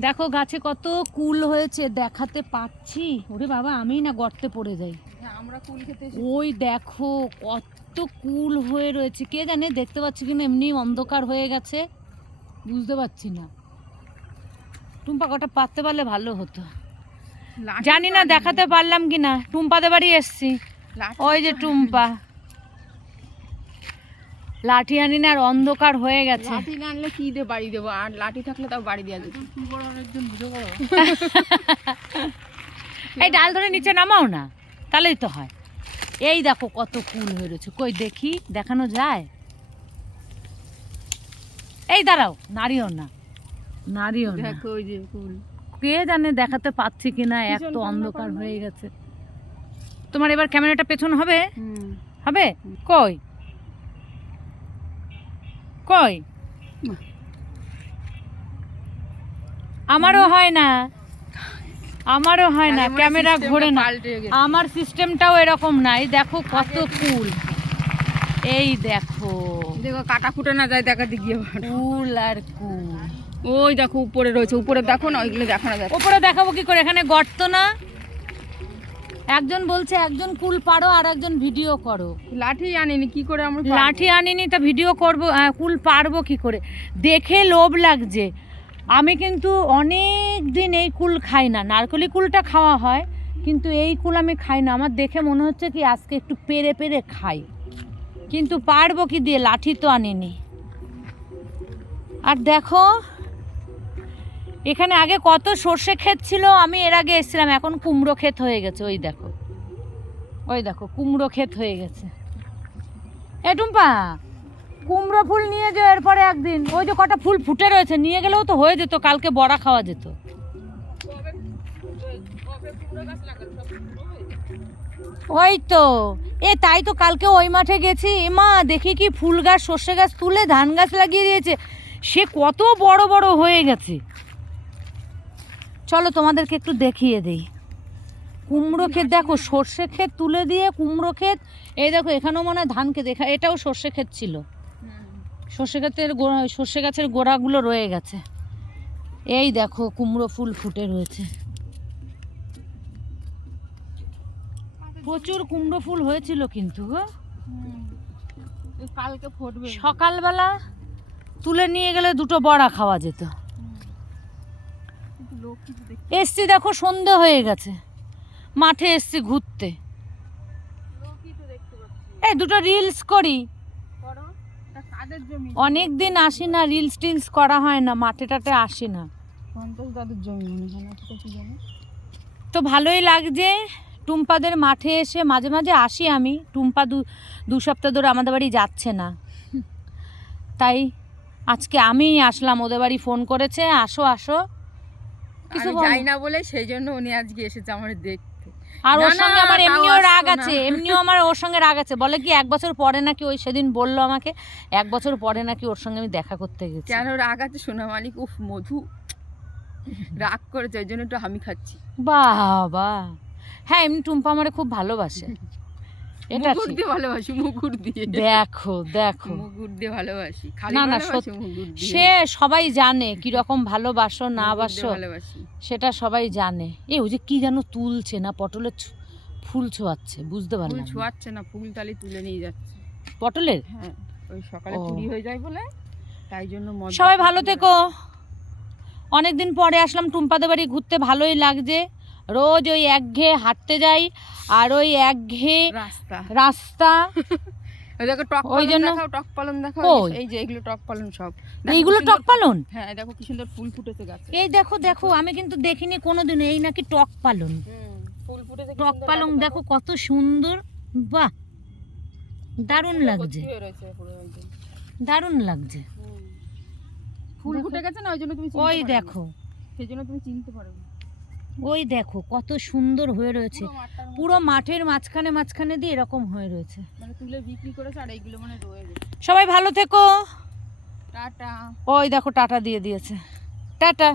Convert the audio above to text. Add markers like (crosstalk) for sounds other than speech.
দেখো গাছে কত কুল হয়েছে দেখাতে পাচ্ছি। ওরে বাবা আমি না গর্তে পড়ে যাই। হ্যাঁ আমরা কুল খেতে ওই দেখো কত কুল হয়ে রয়েছে। কে জানে দেখতে পাচ্ছি কিনা এমনি অন্ধকার হয়ে গেছে। বুঝতে পারছি না। টুম্পা কটা পাততে পারলে ভালো হতো। জানি না দেখাতে পারলাম কি না টুম্পাদের বাড়ি এসছি। ওই যে টুম্পা। লাঠি আনি না আর অন্ধকার হয়ে গেছে। লাঠি না আনলে কি দিয়ে বাড়ি দেবো? আর লাঠি থাকলে তাও বাড়ি দেওয়া যেত এই ডাল ধরে নিচে নামাও না তাহলেই তো হয়। এই দেখো কত কুল হয়ে রয়েছে। কই দেখি দেখানো যায়? এই দাঁড়াও নারিও না নারিও না। কে জানে দেখাতে পাচ্ছি কিনা এক তো অন্ধকার হয়ে গেছে। তোমার এবার ক্যামেরাটা পেছন হবে? হবে? কই? কই? আমারও হয় না। আমারও হয় না ক্যামেরা ঘোরে না। আমার সিস্টেমটাও এরকম নাই দেখো কত কুল এই দেখো। দেখো কাটা ফুটে না যায় গিয়ে আবার। কুল আর কুল। ওই দেখো উপরে রয়েছে। উপরে দেখো না ওইগুলো দেখো না। দেখো ওপরে দেখাবো কি করে? এখানে গর্ত না? একজন বলছে একজন কুল পারো আর একজন ভিডিও করো। লাঠি আনিনি কি করে আমরা? লাঠি আনিনি তা ভিডিও করব কুল পারব কি করে? দেখে লোভ লাগছে। আমি কিন্তু অনেক দিন এই কুল খাই না। নারকলি কুলটা খাওয়া হয় কিন্তু এই কুল আমি খাই না। আমার দেখে মনে হচ্ছে কি আজকে একটু পেরে পেরে খাই। কিন্তু পারব কি দিয়ে? লাঠি তো আনিনি। আর দেখো এখানে আগে কত সর্ষে ক্ষেত ছিল, আমি এর আগে এসেছিলাম, এখন কুমড়ো ক্ষেত হয়ে গেছে, ওই দেখো। ওই দেখো, কুমড়ো ক্ষেত হয়ে গেছে। এ টুম্পা, কুমড়ো ফুল নিয়ে যাও এরপরে একদিন। ওই যে কটা ফুল ফুটে রয়েছে, নিয়ে গেলেও তো হয়ে যেত, কালকে বড়া খাওয়া যেত। ওই তো, এ তাই তো কালকে ওই মাঠে গেছি। এ মা, দেখি কি ফুল গাছ, সর্ষে গাছ তুলে ধান গাছ লাগিয়ে দিয়েছে। সে কত বড় বড় হয়ে গেছে। চলো তোমাদেরকে একটু দেখিয়ে দিই। কুমড়ো ক্ষেত দেখো সর্ষে ক্ষেত তুলে দিয়ে কুমড়ো ক্ষেত এই দেখো এখানেও মনে হয় ধান ক্ষেত এখা- এটাও সর্ষে ক্ষেত ছিল। সর্ষে ক্ষেতের গোড়া সর্ষে গাছের গোড়াগুলো রয়ে গেছে। এই দেখো কুমড়ো ফুল ফুটে রয়েছে। প্রচুর কুমড়ো ফুল হয়েছিল কিন্তু কালকে ফুটবে। সকালবেলা তুলে নিয়ে গেলে দুটো বড়া খাওয়া যেত। এসছি দেখো সন্ধে হয়ে গেছে। মাঠে এসছি ঘুরতে। এই দুটো রিলস করি। অনেক দিন আসি না রিলস টিলস করা হয় না মাঠে টাটে আসি না। তো ভালোই লাগছে টুম্পাদের মাঠে এসে মাঝে মাঝে আসি আমি। টুম্পা দু দু সপ্তাহ ধরে আমাদের বাড়ি যাচ্ছে না। তাই আজকে আমিই আসলাম ওদের বাড়ি ফোন করেছে আসো আসো। কিছু যাই না বলে সেই জন্য উনি আজকে এসেছে আমার দেখতে। আর ওর সঙ্গে আমার এমনিও রাগ আছে এমনিও আমার ওর সঙ্গে রাগ আছে। বলে কি এক বছর পরে নাকি ওই সেদিন বলল আমাকে এক বছর পরে নাকি ওর সঙ্গে আমি দেখা করতে গেছি। কেন রাগ আছে সোনা মালিক? উফ মধু। রাগ করেছে ওই জন্য একটু আমি খাচ্ছি। বাবা হ্যাঁ এমনি টুম্পা আমারে খুব ভালোবাসে। (laughs) এটা মুগুর দিয়ে ভালোবাসি মুগুর দিয়ে। দেখো দেখো। মুগুর দিয়ে ভালোবাসি। খালি না, না, সে সবাই জানে কি রকম ভালোবাসো না বাসো। ভালোবাসি। সেটা সবাই জানে। এই ওই যে কি যেন তুলছে না পটলের ফুল ছোঁয়াচ্ছে বুঝতে পারলাম। ছোঁয়াচ্ছে না ফুল তালি তুলে নিয়ে যাচ্ছে। পটলের? হ্যাঁ ওই সকালে চুরি হয়ে যায় বলে তাই জন্য সবাই ভালো থেকো। অনেকদিন পরে আসলাম টুম্পাদের বাড়ি ঘুরতে ভালোই লাগছে। রোজ ওই একঘেয়ে হাঁটতে যাই আর ওই একঘেয়ে রাস্তা। রাস্তা। (laughs) ওই দেখো টক ওই জন্য- টক পালন কই? এই যে এগুলো টক পালন সব। এইগুলো টক পালন? হ্যাঁ দেখো কি সুন্দর ফুল ফুটেছে গাছে। এই দেখো দেখো আমি কিন্তু দেখিনি কোনোদিন এই নাকি টক পালন। ফুল ফুটেছে টক সুন্দর পালং লাগে দেখো কত সুন্দর বাহ! দারুণ লাগছে। দারুণ লাগছে। ফুল ফুটে গেছে না ওই জন্য তুমি ওই দেখো। সেই জন্য তুমি চিনতে ওই দেখো কত সুন্দর হয়ে রয়েছে। পুরো মাঠের মাঝখানে মাঝখানে দিয়ে এরকম হয়ে রয়েছে। মানে তুলে বিক্রি করেছে আর এইগুলো মানে রয়ে সবাই ভালো থেকো। টাটা। ওই দেখো টাটা দিয়ে দিয়েছে। টাটা।